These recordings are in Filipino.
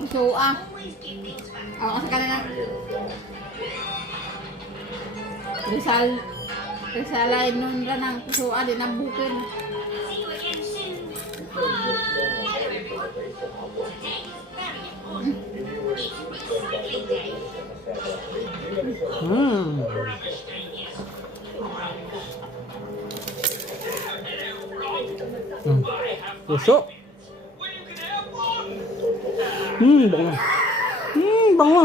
puso ah. Oo, kasi kanina. Rizal ay nun ra ng puso ah, di ng bukin. Puso. Bango. Bango.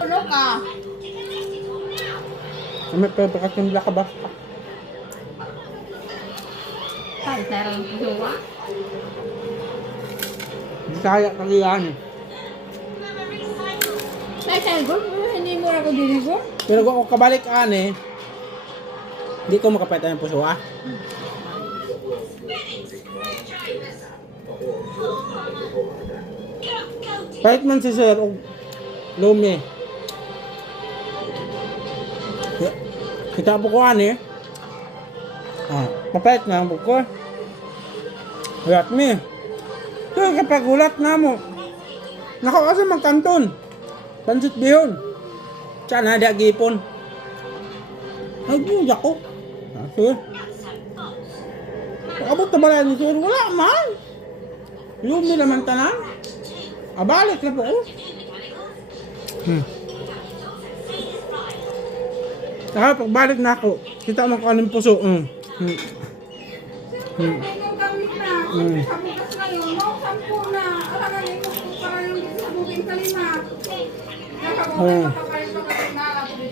Ano ka? May pagkakatimpla ka ba? Ay, sarang ng puso ah. Bisaya ka yan. Ay, hindi mo ako dinigo. Pero kung ako kabalik ane, hindi ko makapait ang puso ah. Pait man si sir o lumi. Kita po ko ane. Mapait na ang buko. Hulat mi. So kapag hulat na mo, nakakasa magkanton. Pansit bihon. Saan na di agipon? Ay, buyak ko. Sir. Abot na ba ni sir? Wala man. Lumi naman tanan. Abalik na po ko. Pagbalik na ako, kita mo kung anong puso.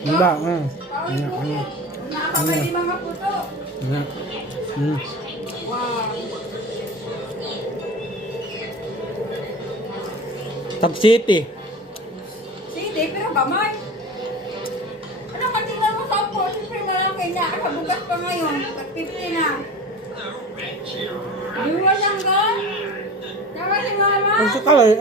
Diba? Tag City. City, pero gamay. Ano ka tingnan mo sa po? Siyempre malaki na. Sa bugas pa ngayon. Tag-50 na. Iwan lang ka? Tama si mama? Ang sakal eh.